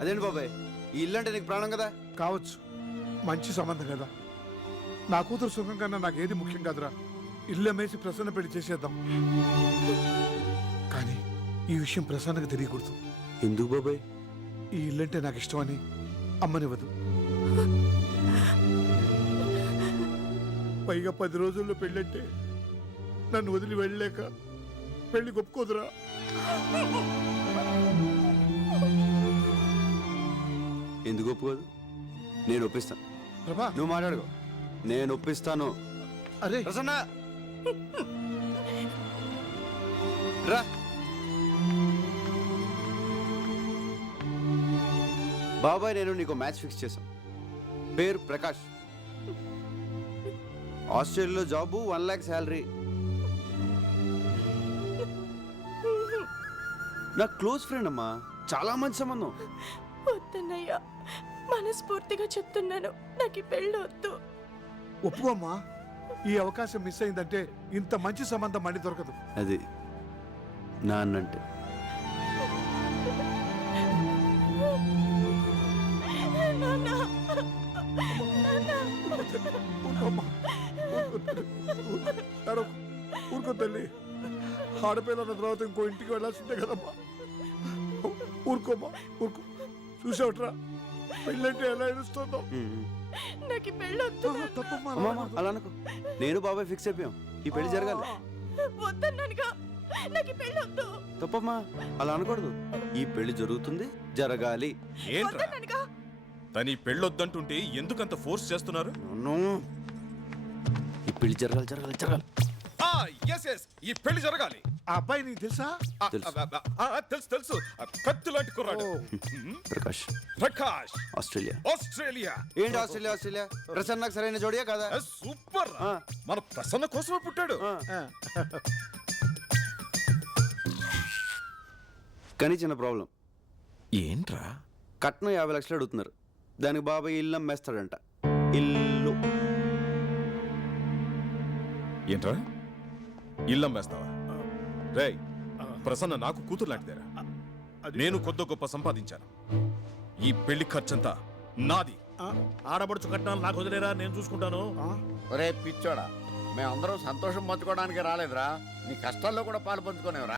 అదేంటి బాబాయ్, ఈ ఇల్లు అంటే నీకు ప్రాణం కదా. కావచ్చు, మంచి సంబంధం కదా. నా కూతురు సుఖం కన్నా నాకేది ముఖ్యం కాదురా. ఇల్లు అమ్మేసి ప్రసన్న పెళ్లి చేసేద్దాం. కానీ ఈ విషయం ప్రసన్నకు తెలియకూడదు. ఎందుకు బాబాయ్? ఈ ఇల్లంటే నాకు ఇష్టమని అమ్మనివ్వదు. పైగా 10 రోజుల్లో పెళ్ళంటే నన్ను వదిలి వెళ్ళలేక పెళ్లి ఒప్పుకోదురా. ఎందుకు ఒప్పుకోదు? నేను ఒప్పిస్తాను. ప్రభా, నువ్వు మాట్లాడుకో, నేను ఒప్పిస్తాను. అరే ప్రసన్న రా. బాబాయ్ నేను నీకు మ్యాచ్ ఫిక్స్ చేశాం. పేరు ప్రకాష్, ఆస్ట్రేలియాలో జాబు, 1 lakh శాలరీ. నా క్లోజ్ ఫ్రెండ్ అమ్మా, చాలా మంచి సంబంధం. వద్దన్నయ్యా, మనస్ఫూర్తిగా చెప్తున్నాను, నాకు ఈ పెళ్ళి వద్దు. ఒప్పుకోమ్మా. ఈ అవకాశం మిస్ అయిందంటే ఇంత మంచి సంబంధం మళ్ళీ దొరకదు. అది నాన్నంటే. నాన్న, నాన్న. ఊరుకోమ్మా. ఊరుకో తల్లి. ఆడపిల్లల తర్వాత ఇంకో ఇంటికి వెళ్ళాల్సిందే కదమ్మా. ఊరుకోమ్మా, ఊరుకో. చూసావుట్రా పెళ్ళంటే ఎలా ఏడుస్తుందో. నాకు ఈ పెళ్ళి వద్దు. తప్పమ్మా. అమ్మమ్మ అలా అనుకో, నేను బాబాయ్ ఫిక్స్ అయిపోయాం. ఈ పెళ్లి జరగాలి. వద్దన్నానుగా, నాకు ఈ పెళ్ళి వద్దు. తప్పమ్మా, అలా అనకూడదు. ఈ పెళ్లి జరుగుతుంది, జరగాలి. ఏంట్రా వద్దన్నానుగా. తని పెళ్ళొద్దంటుంటే ఎందుకంత ఫోర్స్ చేస్తున్నారు? నో, ఈ పెళ్లి జరగాలి, జరగాలి, జరగాలి. ఎస్ ఈ పెళ్లి జరగాలి. ఆ అబ్బాయి నీకు తెలుసా? తెలుసు. తెలుసు తెలుసు, కత్తి లాంటి కుర్రాడు. ప్రకాష్, ప్రకాష్, ఆస్ట్రేలియా. ఆస్ట్రేలియా. ఏంటి ఆస్ట్రేలియా? ఆస్ట్రేలియా ప్రసన్నకు సరైన జోడియా కదా? సూపర్. ఆ. మన ప్రసన్న కోసమే పుట్టాడు. కానీ చిన్న ప్రాబ్లం. ఏంట్రా? కట్నం 50 లక్షలు అడుగుతున్నారు. దానికి బాబాయ్ ఇల్లు అమ్మేస్తాడంట. ఇల్లు. ఏంట్రా, ఇల్లు అమ్మేస్తావా? రేయ్, ప్రసన్న నాకు కూతురు లాంటిదేరా. నేను కొద్ది గొప్ప సంపాదించాను. ఈ పెళ్లి ఖర్చంతా నాది. ఆడబడుచు కట్నాలు నాకు వదిలేరా, నేను చూసుకుంటాను. ఒరే పిచ్చోడా, మేమందరం సంతోషం పంచుకోవడానికి రాలేదురా, నీ కష్టాల్లో కూడా పాలు పంచుకోనేవరా.